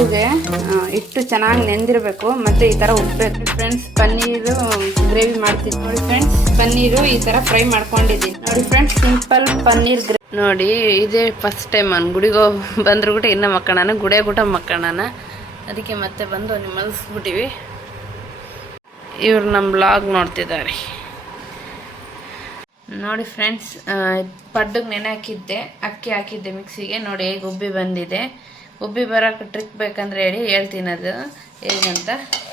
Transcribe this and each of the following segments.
ಪಡ್ಡುಗೆ ಹಿಟ್ಟು ಚೆನ್ನಾಗಿ ನೆಂದಿರಬೇಕು ಮತ್ತು ಈ ಥರ ಉಪ್ಪಬೇಕು ಫ್ರೆಂಡ್ಸ್. ಪನ್ನೀರು ಗ್ರೇವಿ ಮಾಡ್ತಿದ್ವಿ ನೋಡಿ ಫ್ರೆಂಡ್ಸ್. ಪನ್ನೀರು ಈ ಥರ ಫ್ರೈ ಮಾಡ್ಕೊಂಡಿದ್ದೀನಿ ನೋಡಿ ಫ್ರೆಂಡ್ಸ್. ಸಿಂಪಲ್ ಪನ್ನೀರ್ ನೋಡಿ. ಇದೇ ಫಸ್ಟ್ ಟೈಮ್ ನಾನು ಗುಡಿಗೆ ಬಂದ್ರು ಕೂಡ ಇನ್ನೂ ಮಕ್ಕಳನ ಗುಡಿಯಾಗ ಊಟ ಮಕ್ಕಳನ, ಅದಕ್ಕೆ ಮತ್ತೆ ಬಂದು ನೀವು ಮಲಗಿಸ್ಬಿಟ್ಟಿವಿ. ಇವ್ರು ನಮ್ಮ ಬ್ಲಾಗ್ ನೋಡ್ತಿದ್ದಾರೆ ನೋಡಿ ಫ್ರೆಂಡ್ಸ್. ಪಡ್ಡಿಗೆ ನೆನೆ ಹಾಕಿದ್ದೆ, ಅಕ್ಕಿ ಹಾಕಿದ್ದೆ ಮಿಕ್ಸಿಗೆ. ನೋಡಿ ಹೇಗೆ ಉಬ್ಬಿ ಬಂದಿದೆ. ಉಬ್ಬಿ ಬರೋಕೆ ಟ್ರಿಕ್ ಬೇಕಂದ್ರೆ ಹೇಳ್ತೀನಿ ಅದು ಹೇಗಂತ.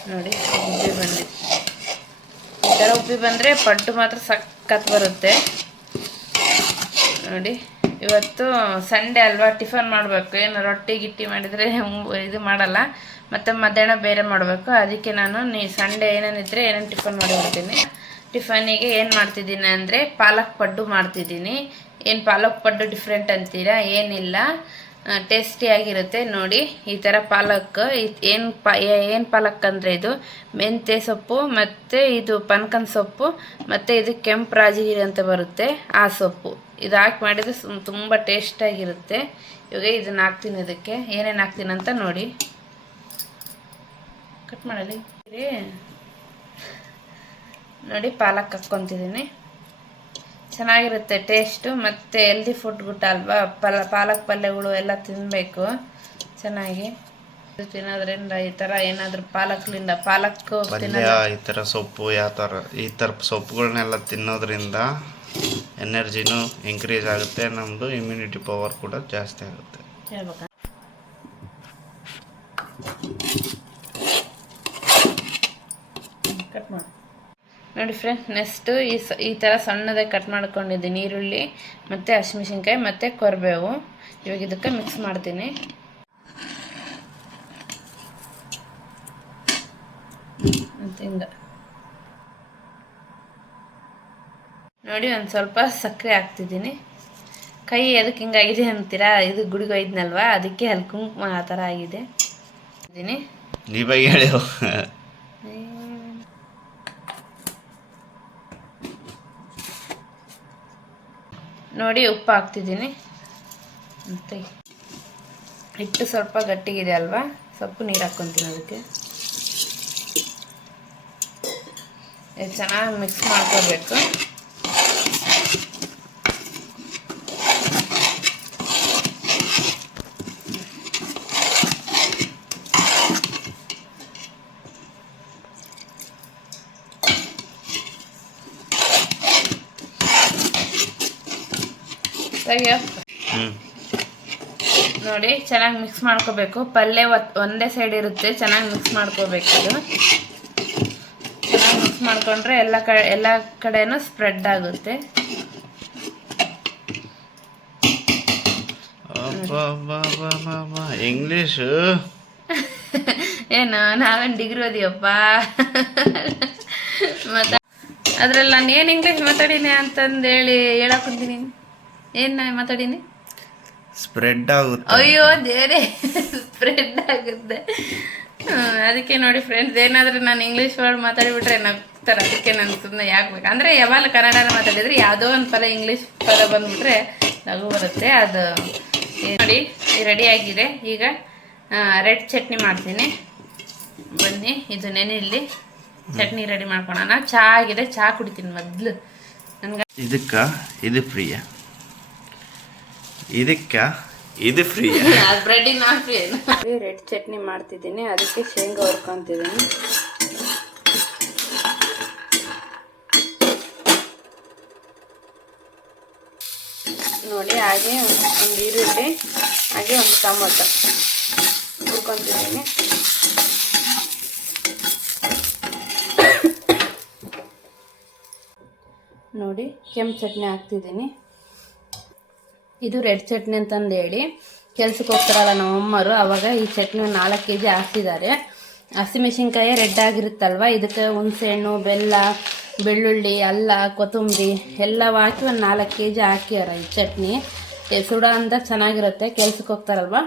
ನೋಡಿ ಉಬ್ಬಿ ಬಂದಿದೆ. ಈ ಥರ ಉಬ್ಬಿ ಬಂದರೆ ಪಡ್ಡು ಮಾತ್ರ ಸಖತ್ ಬರುತ್ತೆ ನೋಡಿ. ಇವತ್ತು ಸಂಡೇ ಅಲ್ವಾ, ಟಿಫನ್ ಮಾಡಬೇಕು. ಏನು ರೊಟ್ಟಿ ಗಿಟ್ಟಿ ಮಾಡಿದರೆ ಇದು ಮಾಡಲ್ಲ, ಮತ್ತು ಮಧ್ಯಾಹ್ನ ಬೇರೆ ಮಾಡಬೇಕು. ಅದಕ್ಕೆ ನಾನು ಸಂಡೇ ಏನೇನಿದ್ರೆ ಏನೇನು ಟಿಫನ್ ಮಾಡಿಬಿಡ್ತೀನಿ. ಟಿಫನಿಗೆ ಏನು ಮಾಡ್ತಿದ್ದೀನಿ ಅಂದರೆ ಪಾಲಕ್ ಪಡ್ಡು ಮಾಡ್ತಿದ್ದೀನಿ. ಏನು ಪಾಲಕ್ ಪಡ್ಡು ಡಿಫ್ರೆಂಟ್ ಅಂತೀರಾ? ಏನಿಲ್ಲ, ಟೇಸ್ಟಿಯಾಗಿರುತ್ತೆ ನೋಡಿ. ಈ ಥರ ಪಾಲಕ್ ಏನು ಪಾಲಕ್ ಅಂದರೆ ಇದು ಮೆಂತ್ಯ ಸೊಪ್ಪು ಮತ್ತು ಇದು ಪನ್ಕನ್ ಸೊಪ್ಪು ಮತ್ತು ಇದು ಕೆಂಪು ರಾಜಗಿರಿ ಅಂತ ಬರುತ್ತೆ, ಆ ಸೊಪ್ಪು. ಇದು ಹಾಕಿ ಮಾಡಿದರೆ ತುಂಬ ಟೇಸ್ಟಾಗಿರುತ್ತೆ. ಇವಾಗ ಇದನ್ನು ಹಾಕ್ತೀನಿ. ಇದಕ್ಕೆ ಏನೇನು ಹಾಕ್ತೀನಿ ಅಂತ ನೋಡಿ. ಕಟ್ ಮಾಡಲಿ ನೋಡಿ. ಪಾಲಕ್ ಹಾಕ್ಕೊತಿದ್ದೀನಿ. ಚೆನ್ನಾಗಿರುತ್ತೆ ಟೇಸ್ಟು, ಮತ್ತು ಹೆಲ್ದಿ ಫುಡ್ ಗುಡ್ ಅಲ್ವಾ. ಪಾಲಕ್ ಪಲ್ಯಗಳು ಎಲ್ಲ ತಿನ್ನಬೇಕು ಚೆನ್ನಾಗಿ. ತಿನ್ನೋದ್ರಿಂದ ಈ ಥರ ಏನಾದರೂ ಪಾಲಕ್ಲಿಂದ ಪಲ್ಯ, ಈ ಥರ ಸೊಪ್ಪು, ಈ ಥರ ಸೊಪ್ಪುಗಳನ್ನೆಲ್ಲ ತಿನ್ನೋದ್ರಿಂದ ಎನರ್ಜಿನೂ ಇನ್ಕ್ರೀಸ್ ಆಗುತ್ತೆ, ನಮ್ಮದು ಇಮ್ಯುನಿಟಿ ಪವರ್ ಕೂಡ ಜಾಸ್ತಿ ಆಗುತ್ತೆ. ಹೇಳ್ಬೇಕಾ ಕಟ್ ಮಾಡಿ ನೋಡಿ ಫ್ರೆಂಡ್ಸ್. ನೆಕ್ಸ್ಟು ಈ ಥರ ಸಣ್ಣದಾಗಿ ಕಟ್ ಮಾಡ್ಕೊಂಡಿದ್ದೀನಿ ಈರುಳ್ಳಿ ಮತ್ತು ಹಸಿಮೆಣಸಿನ್ಕಾಯಿ ಮತ್ತು ಕರಿಬೇವು. ಇವಾಗ ಇದಕ್ಕೆ ಮಿಕ್ಸ್ ಮಾಡ್ತೀನಿ. ಹಿಂಗ ನೋಡಿ. ಒಂದು ಸ್ವಲ್ಪ ಸಕ್ಕರೆ ಹಾಕ್ತಿದ್ದೀನಿ. ಕೈ ಅದಕ್ಕೆ ಹಿಂಗಾಗಿದೆ ಅಂತೀರಾ? ಇದು ಗುಡಿಗೆ ಒಯ್ದನಲ್ವಾ, ಅದಕ್ಕೆ ಅಲ್ಲಿ ಕುಂಕುಮ ಆ ಥರ ಆಗಿದೆ. ನೋಡಿ ಉಪ್ಪು ಹಾಕ್ತಿದ್ದೀನಿ. ಮತ್ತು ಹಿಟ್ಟು ಸ್ವಲ್ಪ ಗಟ್ಟಿಗಿದೆ ಅಲ್ವಾ, ಸ್ವಲ್ಪ ನೀರು ಹಾಕ್ಕೊತೀನಿ ಅದಕ್ಕೆ. ಚೆನ್ನಾಗಿ ಮಿಕ್ಸ್ ಮಾಡ್ಕೋಬೇಕು. ನೋಡಿ ಚೆನ್ನಾಗಿ ಮಿಕ್ಸ್ ಮಾಡ್ಕೋಬೇಕು. ಪಲ್ಯ ಒಂದೇ ಸೈಡ್ ಇರುತ್ತೆ, ಚೆನ್ನಾಗಿ ಮಿಕ್ಸ್ ಮಾಡ್ಕೋಬೇಕು. ಇದು ಚೆನ್ನಾಗಿ ಮಿಕ್ಸ್ ಮಾಡ್ಕೊಂಡ್ರೆ ಎಲ್ಲ ಕಡೆನೂ ಸ್ಪ್ರೆಡ್ ಆಗುತ್ತೆ. ಇಂಗ್ಲೀಷು ಏನು ನಾವೇನು ಡಿಗ್ರಿ ಓದಿಯಪ್ಪ. ಮತ್ತು ಅದ್ರಲ್ಲಿ ನಾನು ಏನು ಇಂಗ್ಲೀಷ್ ಮಾತಾಡೀನಿ ಅಂತಂದೇಳಿ ಹೇಳಕ್ಕೊಂತೀನಿ. ಏನು ಮಾತಾಡೀನಿ? ಸ್ಪ್ರೆಡ್ ಆಗುತ್ತೆ. ಅಯ್ಯೋ ದೇವ್ರೆ, ಸ್ಪ್ರೆಡ್ ಆಗುತ್ತೆ. ಅದಕ್ಕೆ ನೋಡಿ ಫ್ರೆಂಡ್ಸ್, ಏನಾದರೂ ನಾನು ಇಂಗ್ಲೀಷ್ ವರ್ಡ್ ಮಾತಾಡಿಬಿಟ್ರೆ ನಗ್ತಾರೆ. ಅದಕ್ಕೆ ನಾನು ಸುಮ್ಮನೆ ಯಾಕೆ ಬೇಕು ಅಂದರೆ ಯಾವಾಗ ಕನ್ನಡನ ಮಾತಾಡಿದರೆ ಯಾವುದೋ ಒಂದು ಪದ ಇಂಗ್ಲೀಷ್ ಪದ ಬಂದುಬಿಟ್ರೆ ನಗು ಬರುತ್ತೆ. ಅದು ನೋಡಿ ರೆಡಿಯಾಗಿದೆ. ಈಗ ರೆಡ್ ಚಟ್ನಿ ಮಾಡ್ತೀನಿ. ಬನ್ನಿ ಇದು ನೆನೆಯಲ್ಲಿ ಚಟ್ನಿ ರೆಡಿ ಮಾಡ್ಕೊಳೋಣ. ಚಹಾ ಆಗಿದೆ, ಚಹಾ ಕುಡಿತೀನಿ ಮೊದಲು. ನನಗೆ ಇದು ಫ್ರೀಯ, ಇದು ಫ್ರೀ. ಬ್ರೆಡ್ಡಿನ ಫ್ರೀ. ರೆಡ್ ಚಟ್ನಿ ಮಾಡ್ತಿದ್ದೀನಿ, ಅದಕ್ಕೆ ಶೇಂಗಾ ಹುರ್ಕೊತಿದ್ದೀನಿ. ನೋಡಿ ಹಾಗೆ ಒಂದು ಈರುಳ್ಳಿ, ಹಾಗೆ ಒಂದು ಟೊಮೊಟೊ ಹುರ್ಕೊತಿದ್ದೀನಿ. ನೋಡಿ ಕೆಂಪು ಚಟ್ನಿ ಹಾಕ್ತಿದ್ದೀನಿ. ಇದು ರೆಡ್ ಚಟ್ನಿ ಅಂತಂದು ಹೇಳಿ ಕೆಲ್ಸಕ್ಕೆ ಹೋಗ್ತಾರಲ್ಲ ನಮ್ಮಮ್ಮರು, ಅವಾಗ ಈ ಚಟ್ನಿ 4 kg ಹಾಕ್ತಿದ್ದಾರೆ. ಹಸಿಮೆಣಸಿನ್ಕಾಯಿ ರೆಡ್ ಆಗಿರುತ್ತಲ್ವ, ಇದಕ್ಕೆ ಹುಣಸೆಹಣ್ಣು, ಬೆಲ್ಲ, ಬೆಳ್ಳುಳ್ಳಿ, ಅಲ್ಲ, ಕೊತ್ತಂಬರಿ ಎಲ್ಲ ಹಾಕಿ ಒಂದು 4 kg ಹಾಕ್ಯಾರ. ಈ ಚಟ್ನಿ ಸುಡ ಅಂತ ಚೆನ್ನಾಗಿರುತ್ತೆ. ಕೆಲ್ಸಕ್ಕೆ ಹೋಗ್ತಾರಲ್ವ,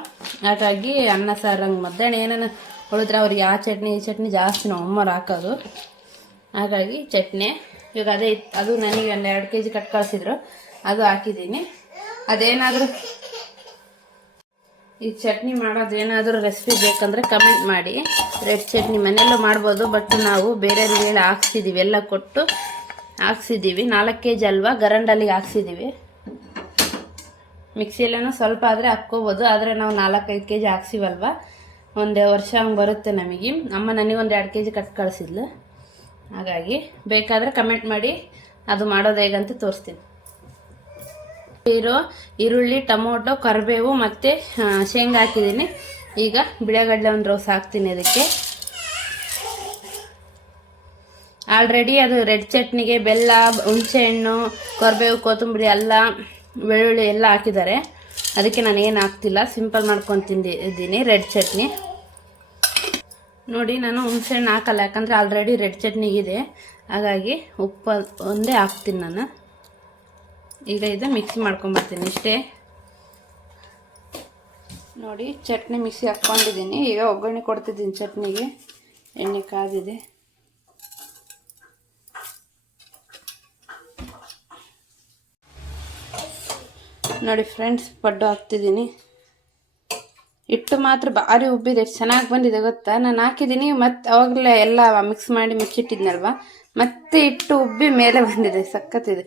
ಹಾಗಾಗಿ ಅನ್ನ ಸಾರು ಹಂಗೆ ಮಧ್ಯಾಹ್ನ ಏನೇನು ಉಳಿದ್ರೆ ಅವ್ರಿಗೆ ಆ ಚಟ್ನಿ ಈ ಚಟ್ನಿ ಜಾಸ್ತಿ ನಮ್ಮಮ್ಮರು ಹಾಕೋದು. ಹಾಗಾಗಿ ಚಟ್ನಿ ಇವಾಗ ಅದು ನನಗೆ ಒಂದು 2 kg ಕಟ್ ಕಳಿಸಿದ್ರು, ಅದು ಹಾಕಿದ್ದೀನಿ. ಅದೇನಾದರೂ ಈ ಚಟ್ನಿ ಮಾಡೋದು ಏನಾದರೂ ರೆಸಿಪಿ ಬೇಕಂದರೆ ಕಮೆಂಟ್ ಮಾಡಿ. ರೆಡ್ ಚಟ್ನಿ ಮನೆಯಲ್ಲೂ ಮಾಡ್ಬೋದು, ಬಟ್ ನಾವು ಬೇರೆಯವ್ರಿಗೆ ಹೇಳಿ ಹಾಕ್ಸಿದ್ದೀವಿ, ಎಲ್ಲ ಕೊಟ್ಟು ಹಾಕ್ಸಿದ್ದೀವಿ. 4 kg ಅಲ್ವಾ, ಗರಂಡಲ್ಲಿಗೆ ಹಾಕ್ಸಿದ್ದೀವಿ. ಮಿಕ್ಸಿಯಲ್ಲೇನೋ ಸ್ವಲ್ಪ ಆದರೆ ಹಾಕ್ಕೋಬೋದು, ಆದರೆ ನಾವು 4-5 kg ಹಾಕ್ಸಿವಲ್ವ, ಒಂದು ವರ್ಷ ಹಂಗೆ ಬರುತ್ತೆ ನಮಗೆ. ಅಮ್ಮ ನನಗೊಂದು 2 kg ಕಟ್ ಕಳಿಸಿದ್ಲು. ಹಾಗಾಗಿ ಬೇಕಾದರೆ ಕಮೆಂಟ್ ಮಾಡಿ, ಅದು ಮಾಡೋದು ಹೇಗಂತ ತೋರಿಸ್ತೀನಿ. ಈರುಳ್ಳಿ, ಟೊಮೊಟೊ, ಕರಿಬೇವು ಮತ್ತು ಶೇಂಗಾ ಹಾಕಿದ್ದೀನಿ. ಈಗ ಬಿಳೆಗಡಲೆ ಒಂದು ರೋಸ್ ಹಾಕ್ತೀನಿ ಅದಕ್ಕೆ. ಆಲ್ರೆಡಿ ಅದು ರೆಡ್ ಚಟ್ನಿಗೆ ಬೆಲ್ಲ, ಹುಣಸೆಹಣ್ಣು, ಕರಿಬೇವು, ಕೊತ್ತಂಬರಿ, ಅಲ್ಲ, ಬೆಳ್ಳುಳ್ಳಿ ಎಲ್ಲ ಹಾಕಿದ್ದಾರೆ. ಅದಕ್ಕೆ ನಾನು ಏನು ಹಾಕ್ತಿಲ್ಲ, ಸಿಂಪಲ್ ಮಾಡ್ಕೊಂಡು ತಿಂದಿದ್ದೀನಿ ರೆಡ್ ಚಟ್ನಿ. ನೋಡಿ, ನಾನು ಹುಣಸೆಹಣ್ಣು ಹಾಕಲ್ಲ, ಯಾಕಂದರೆ ಆಲ್ರೆಡಿ ರೆಡ್ ಚಟ್ನಿಗಿದೆ. ಹಾಗಾಗಿ ಉಪ್ಪು ಒಂದೇ ಹಾಕ್ತೀನಿ ನಾನು. ಈಗ ಇದು ಮಿಕ್ಸಿ ಮಾಡ್ಕೊಂಬರ್ತೀನಿ ಇಷ್ಟೇ. ನೋಡಿ, ಚಟ್ನಿ ಮಿಕ್ಸಿ ಹಾಕ್ಕೊಂಡಿದ್ದೀನಿ. ಈಗ ಒಗ್ಗರಣೆ ಕೊಡ್ತಿದ್ದೀನಿ ಚಟ್ನಿಗೆ. ಎಣ್ಣೆ ಕಾದಿದೆ. ನೋಡಿ ಫ್ರೆಂಡ್ಸ್, ಪಡ್ಡು ಹಾಕ್ತಿದ್ದೀನಿ. ಹಿಟ್ಟು ಮಾತ್ರ ಭಾರಿ ಉಬ್ಬಿದೆ, ಚೆನ್ನಾಗಿ ಬಂದಿದೆ ಗೊತ್ತಾ. ನಾನು ಹಾಕಿದ್ದೀನಿ, ಮತ್ತು ಅವಾಗಲೇ ಎಲ್ಲ ಮಿಕ್ಸ್ ಮಾಡಿ ಮುಚ್ಚಿಟ್ಟಿದ್ನಲ್ವ, ಮತ್ತೆ ಹಿಟ್ಟು ಉಬ್ಬಿ ಮೇಲೆ ಬಂದಿದೆ, ಸಖತ್ತಿದೆ.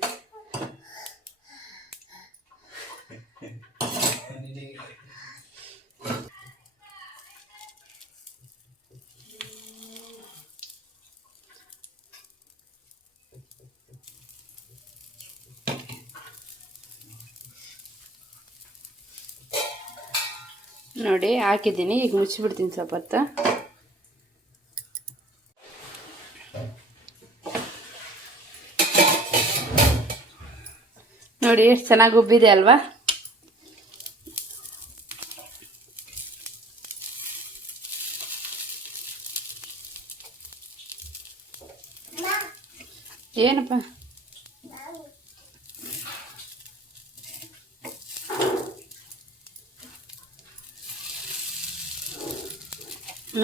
ನೋಡಿ, ಹಾಕಿದ್ದೀನಿ. ಈಗ ಮುಚ್ಚಿಬಿಡ್ತೀನಿ ಸ್ವಲ್ಪ ಹೊತ್ತು. ನೋಡಿ, ಎಷ್ಟು ಚೆನ್ನಾಗಿ ಉಬ್ಬಿದೆ ಅಲ್ವಾ. ಏನಪ್ಪ?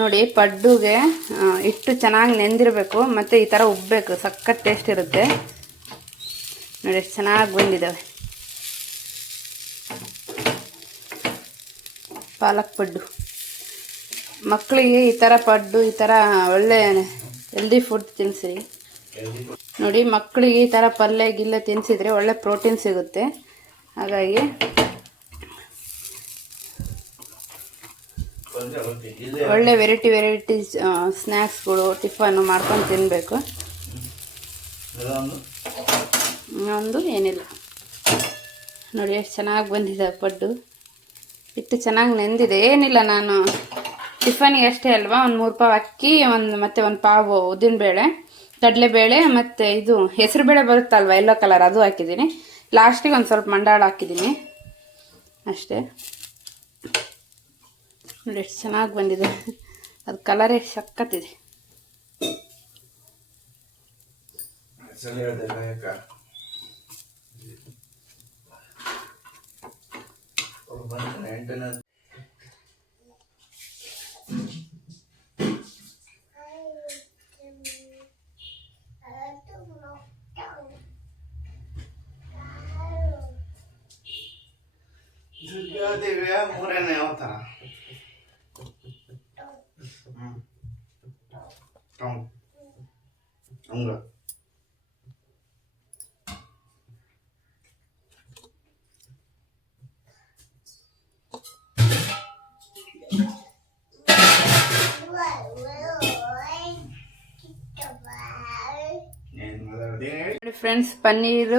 ನೋಡಿ, ಪಡ್ಡುಗೆ ಹಿಟ್ಟು ಚೆನ್ನಾಗಿ ನೆಂದಿರಬೇಕು, ಮತ್ತು ಈ ಥರ ಉಬ್ಬಬೇಕು, ಸಖತ್ ಟೇಸ್ಟ್ ಇರುತ್ತೆ. ನೋಡಿ, ಎಷ್ಟು ಚೆನ್ನಾಗಿ ಬಂದಿದ್ದಾವೆ ಪಾಲಕ್ ಪಡ್ಡು. ಮಕ್ಕಳಿಗೆ ಈ ಥರ ಪಡ್ಡು, ಈ ಥರ ಒಳ್ಳೆ ಹೆಲ್ದಿ ಫುಡ್ ತಿನ್ನಿಸಿ. ನೋಡಿ, ಮಕ್ಕಳಿಗೆ ಈ ಥರ ಪಲ್ಯ ಗಿಲ್ಲೆ ತಿನ್ನಿಸಿದ್ರೆ ಒಳ್ಳೆ ಪ್ರೋಟೀನ್ ಸಿಗುತ್ತೆ. ಹಾಗಾಗಿ ಒಳ್ಳೆ ವೆರೈಟಿ ಸ್ನ್ಯಾಕ್ಸ್ಗಳು, ಟಿಫನ್ನು ಮಾಡ್ಕೊಂಡು ತಿನ್ನಬೇಕು. ಇನ್ನೊಂದು ಏನಿಲ್ಲ. ನೋಡಿ, ಎಷ್ಟು ಚೆನ್ನಾಗಿ ಬಂದಿದೆ ಪಡ್ಡು. ಹಿಟ್ಟು ಚೆನ್ನಾಗಿ ನೆಂದಿದೆ. ಏನಿಲ್ಲ, ನಾನು ಟಿಫನ್ಗೆ ಅಷ್ಟೇ ಅಲ್ವಾ, ಒಂದು 3 ಪಾವು ಅಕ್ಕಿ, ಮತ್ತು 1 ಪಾವು ಉದ್ದಿನಬೇಳೆ, ಕಡಲೆಬೇಳೆ, ಮತ್ತು ಇದು ಹೆಸರುಬೇಳೆ ಬರುತ್ತಲ್ವ, ಯೆಲ್ಲೋ ಕಲರ್, ಅದು ಹಾಕಿದ್ದೀನಿ. ಲಾಸ್ಟಿಗೆ ಒಂದು ಸ್ವಲ್ಪ ಮಂಡಾಳು ಹಾಕಿದ್ದೀನಿ ಅಷ್ಟೇ. ನೋಡಿ, ಎಷ್ಟು ಚೆನ್ನಾಗಿ ಬಂದಿದೆ. ಅದು ಕಲರೇ ಸಖತ್ತಿದೆ. ದುರ್ಗಾದೇವಿಯ 3ನೇ ಅವತಾರ. ಹಂಗ ಫ್ರೆಂಡ್ಸ್, ಪನ್ನೀರು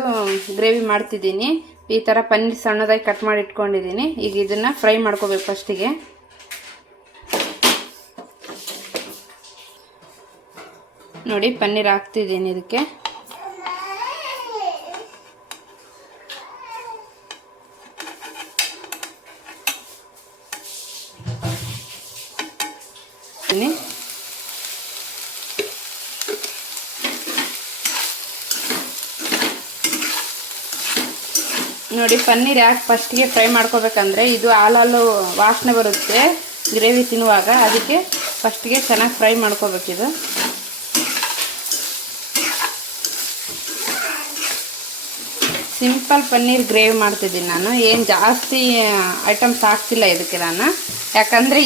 ಗ್ರೇವಿ ಮಾಡ್ತಿದ್ದೀನಿ. ಈ ಥರ ಪನ್ನೀರ್ ಸಣ್ಣದಾಗಿ ಕಟ್ ಮಾಡಿ ಇಟ್ಕೊಂಡಿದ್ದೀನಿ. ಈಗ ಇದನ್ನು ಫ್ರೈ ಮಾಡ್ಕೋಬೇಕು ಫಸ್ಟಿಗೆ. ನೋಡಿ, ಪನ್ನೀರ್ ಹಾಕ್ತಿದ್ದೀನಿ ಇದಕ್ಕೆ. ನೋಡಿ, ಪನ್ನೀರ್ ಯಾಕೆ ಫಸ್ಟಿಗೆ ಫ್ರೈ ಮಾಡ್ಕೋಬೇಕಂದ್ರೆ ಇದು ಹಾಲಲ್ಲೂ ವಾಸನೆ ಬರುತ್ತೆ ಗ್ರೇವಿ ತಿನ್ನುವಾಗ. ಅದಕ್ಕೆ ಫಸ್ಟಿಗೆ ಚೆನ್ನಾಗಿ ಫ್ರೈ ಮಾಡ್ಕೋಬೇಕಿದು. ಸಿಂಪಲ್ ಪನ್ನೀರ್ ಗ್ರೇವಿ ಮಾಡ್ತಿದ್ದೀನಿ ನಾನು. ಏನು ಜಾಸ್ತಿ ಐಟಮ್ಸ್ ಹಾಕ್ತಿಲ್ಲ ಇದಕ್ಕೆ ನಾನು, ಯಾಕಂದರೆ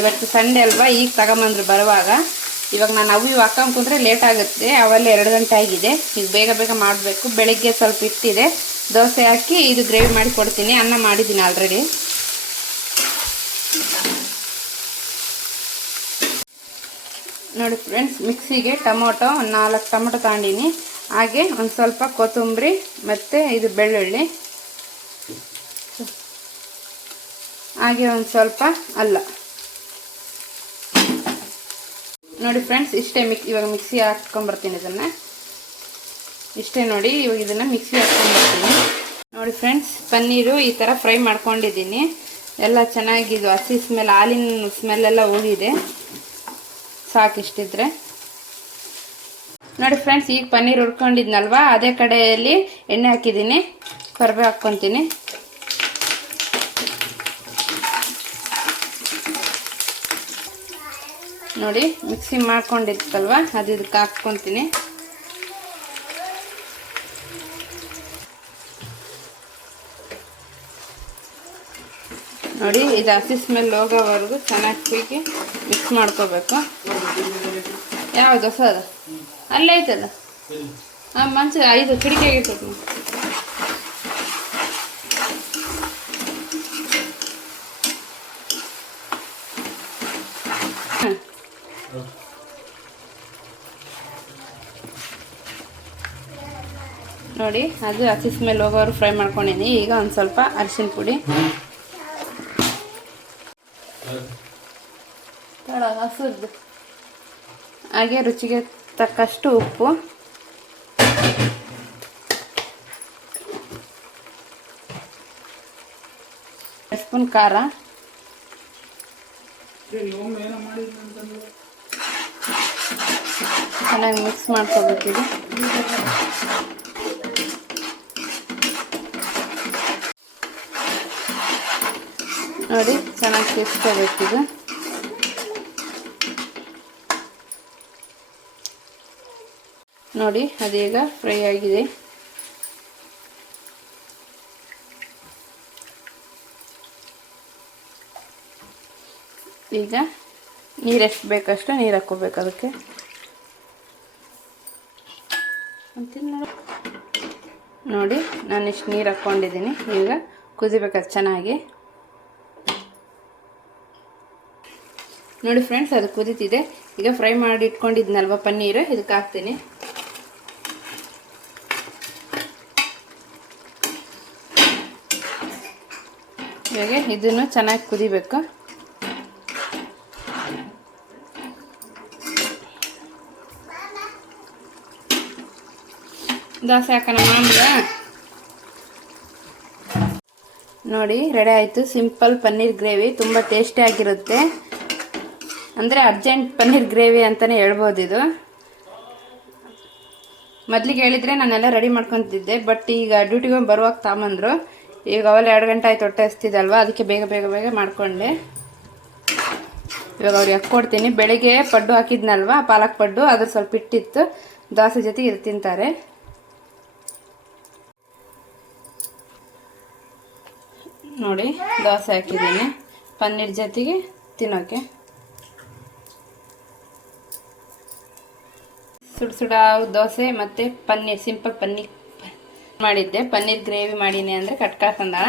ಇವತ್ತು ಸಂಡೇ ಅಲ್ವಾ, ಈಗ ತಗೊಂಬಂದ್ರು ಬರುವಾಗ. ಇವಾಗ ನಾನು ಅವು ಹಾಕೊಂಡು ಕುಂದರೆ ಲೇಟ್ ಆಗುತ್ತೆ, ಅವೆಲ್ಲ 2 ಗಂಟೆ ಆಗಿದೆ. ಈಗ ಬೇಗ ಬೇಗ ಮಾಡಬೇಕು. ಬೆಳಿಗ್ಗೆ ಸ್ವಲ್ಪ ಇಟ್ಟಿದೆ, ದೋಸೆ ಹಾಕಿ ಇದು ಗ್ರೇವಿ ಮಾಡಿ ಕೊಡ್ತೀನಿ. ಅನ್ನ ಮಾಡಿದ್ದೀನಿ ಆಲ್ರೆಡಿ. ನೋಡಿ ಫ್ರೆಂಡ್ಸ್, ಮಿಕ್ಸಿಗೆ ಟೊಮೊಟೊ 4 ಟೊಮೊಟೊ ತಗೊಂಡಿನಿ, ಹಾಗೆ ಒಂದು ಸ್ವಲ್ಪ ಕೊತ್ತಂಬರಿ ಮತ್ತು ಇದು ಬೆಳ್ಳುಳ್ಳಿ, ಹಾಗೆ ಒಂದು ಸ್ವಲ್ಪ ಅಲ್ಲ. ನೋಡಿ ಫ್ರೆಂಡ್ಸ್, ಇಷ್ಟೇ ಇವಾಗ ಮಿಕ್ಸಿ ಹಾಕ್ಕೊಂಬರ್ತೀನಿ. ಇದನ್ನು ಇಷ್ಟೇ ನೋಡಿ, ಇವಾಗ ಇದನ್ನು ಮಿಕ್ಸಿ ಹಾಕ್ಕೊಂಬರ್ತೀನಿ. ನೋಡಿ ಫ್ರೆಂಡ್ಸ್, ಪನ್ನೀರು ಈ ಥರ ಫ್ರೈ ಮಾಡ್ಕೊಂಡಿದ್ದೀನಿ. ಎಲ್ಲ ಚೆನ್ನಾಗಿದ್ದು ಹಸಿ ಸ್ಮೆಲ್, ಹಾಲಿನ ಸ್ಮೆಲ್ಲೆಲ್ಲ ಹೋಗಿದೆ. ಸಾಕಿಷ್ಟಿದ್ರೆ ನೋಡಿ ಫ್ರೆಂಡ್ಸ್, ಈಗ ಪನ್ನೀರ್ ಹುರ್ಕೊಂಡಿದ್ನಲ್ವಾ, ಅದೇ ಕಡೆಯಲ್ಲಿ ಎಣ್ಣೆ ಹಾಕಿದ್ದೀನಿ. ಕರಿಬೇವು ಹಾಕ್ಕೊತೀನಿ. ನೋಡಿ ಮಿಕ್ಸಿ ಮಾಡ್ಕೊಂಡಿತ್ತಲ್ವ, ಅದು ಇದಕ್ಕೆ ಹಾಕ್ಕೊತೀನಿ. ನೋಡಿ, ಇದು ಹಸಿ ಸ್ಮೆಲ್ ಹೋಗೋವರೆಗೂ ಚೆನ್ನಾಗಿ ಮಿಕ್ಸ್ ಮಾಡ್ಕೋಬೇಕು. ಯಾವುದು ಹೊಸದ ಅಲ್ಲೇ ಐತಲ್ಲ, ಮಂಚ ಇದು ಕಿಡಿಕೆಗೆ ಇಟ್ಟು. ನೋಡಿ, ಅದು ಹಸಿ ಸ್ಮೆಲ್ ಹೋಗೋರು ಫ್ರೈ ಮಾಡ್ಕೊಂಡಿನಿ. ಈಗ ಒಂದು ಸ್ವಲ್ಪ ಅರಿಶಿನ ಪುಡಿ, ಹಸುರ್ದು, ಹಾಗೆ ರುಚಿಗೆ ತಕ್ಕಷ್ಟು ಉಪ್ಪು, ಸ್ಪೂನ್ ಖಾರ, ಚೆನ್ನಾಗಿ ಮಿಕ್ಸ್ ಮಾಡ್ಕೋಬೇಕಿದೆ. ನೋಡಿ, ಚೆನ್ನಾಗಿ ಸೇರಿಸ್ಕೋಬೇಕಿದೆ. ನೋಡಿ, ಅದೀಗ ಫ್ರೈ ಆಗಿದೆ. ಈಗ ನೀರೆಷ್ಟು ಬೇಕಷ್ಟು ನೀರು ಹಾಕ್ಕೋಬೇಕು ಅದಕ್ಕೆ. ನೋಡಿ, ನಾನು ಇಷ್ಟು ನೀರು ಹಾಕ್ಕೊಂಡಿದ್ದೀನಿ. ಈಗ ಕುದಿಬೇಕಾದ್ರೆ ಚೆನ್ನಾಗಿ. ನೋಡಿ ಫ್ರೆಂಡ್ಸ್, ಅದು ಕುದೀತಿದೆ. ಈಗ ಫ್ರೈ ಮಾಡಿ ಇಟ್ಕೊಂಡಿದ್ನಲ್ವ ಪನ್ನೀರು, ಇದಕ್ಕೆ ಹಾಕ್ತೀನಿ. ಇವಾಗ ಇದನ್ನು ಚೆನ್ನಾಗಿ ಕುದಿಬೇಕು. ದೋಸೆ ಹಾಕೋಣ ಮಾಮೂಲ. ನೋಡಿ, ರೆಡಿ ಆಯಿತು. ಸಿಂಪಲ್ ಪನ್ನೀರ್ ಗ್ರೇವಿ, ತುಂಬ ಟೇಸ್ಟಿಯಾಗಿರುತ್ತೆ. ಅಂದರೆ ಅರ್ಜೆಂಟ್ ಪನ್ನೀರ್ ಗ್ರೇವಿ ಅಂತಲೇ ಹೇಳ್ಬೋದು ಇದು. ಮೊದಲಿಗೆ ಹೇಳಿದರೆ ನಾನೆಲ್ಲ ರೆಡಿ ಮಾಡ್ಕೊತಿದ್ದೆ, ಬಟ್ ಈಗ ಡ್ಯೂಟಿಗೆ ಬರುವಾಗ ತಗೊಂಬಂದರು. ಈಗ ಅವೆಲ್ಲ 2 ಗಂಟೆ ಆಯ್ತು, ಹೊಟ್ಟೆ ಹಸ್ತಿದಲ್ವ, ಅದಕ್ಕೆ ಬೇಗ ಬೇಗ ಬೇಗ ಮಾಡಿಕೊಂಡೆ. ಇವಾಗ ಅವ್ರಿಗೆ ಹಾಕ್ಕೊಡ್ತೀನಿ. ಬೆಳಿಗ್ಗೆ ಪಡ್ಡು ಹಾಕಿದ್ನಲ್ವ, ಪಾಲಕ್ ಪಡ್ಡು, ಅದ್ರ ಸ್ವಲ್ಪ ಇಟ್ಟಿತ್ತು, ದೋಸೆ ಜೊತೆಗೆ ಇದು ತಿಂತಾರೆ. ನೋಡಿ, ದೋಸೆ ಹಾಕಿದ್ದೀನಿ ಪನ್ನೀರ್ ಜೊತೆಗೆ ತಿನ್ನೋಕ್ಕೆ. ಸುಡ ದೋಸೆ ಮತ್ತು ಪನ್ನೀರ್, ಸಿಂಪಲ್ ಪನ್ನೀರ್ ಮಾಡಿದ್ದೆ. ಪನ್ನೀರ್ ಗ್ರೇವಿ ಮಾಡೀನಿ ಅಂದರೆ ಕಟ್ಕಾಕೊಂಡಾಳ.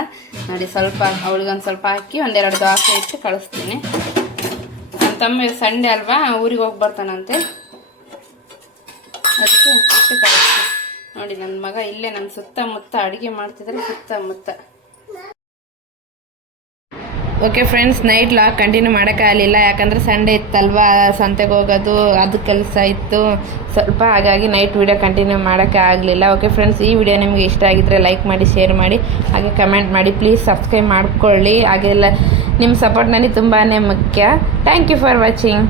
ನೋಡಿ, ಸ್ವಲ್ಪ ಅವಳಿಗೊಂದು ಸ್ವಲ್ಪ ಹಾಕಿ 1-2 ದೋಸೆ ಇಟ್ಟು ಕಳಿಸ್ತೀನಿ. ನನ್ನ ತಮ್ಮ ಸಂಡೇ ಅಲ್ವಾ, ಊರಿಗೆ ಹೋಗಿ ಬರ್ತಾನಂತೆ, ಅದಕ್ಕೆ ಇಟ್ಟು ಕಳಿಸ್ತೀನಿ. ನೋಡಿ, ನನ್ನ ಮಗ ಇಲ್ಲೇ ನನ್ನ ಸುತ್ತಮುತ್ತ ಅಡುಗೆ ಮಾಡ್ತಿದ್ರೆ, ಸುತ್ತಮುತ್ತ. Okay friends, night log continue ಮಾಡೋಕ್ಕಾಗಲಿಲ್ಲ, ಯಾಕಂದರೆ ಸಂಡೇ ಇತ್ತಲ್ವಾ, ಸಂತೆಗೆ ಹೋಗೋದು ಅದು ಕೆಲಸ ಇತ್ತು ಸ್ವಲ್ಪ, ಹಾಗಾಗಿ ನೈಟ್ ವಿಡಿಯೋ ಕಂಟಿನ್ಯೂ ಮಾಡೋಕ್ಕೆ ಆಗಲಿಲ್ಲ. ಓಕೆ ಫ್ರೆಂಡ್ಸ್, ಈ ವಿಡಿಯೋ ನಿಮಗೆ ಇಷ್ಟ ಆಗಿದ್ದರೆ ಲೈಕ್ ಮಾಡಿ, ಶೇರ್ ಮಾಡಿ, ಹಾಗೆ ಕಮೆಂಟ್ ಮಾಡಿ. ಪ್ಲೀಸ್ ಸಬ್ಸ್ಕ್ರೈಬ್ ಮಾಡ್ಕೊಳ್ಳಿ. ಹಾಗೆಲ್ಲ ನಿಮ್ಮ ಸಪೋರ್ಟ್ ನನಗೆ ತುಂಬಾ ಮುಖ್ಯ. Thank you for watching.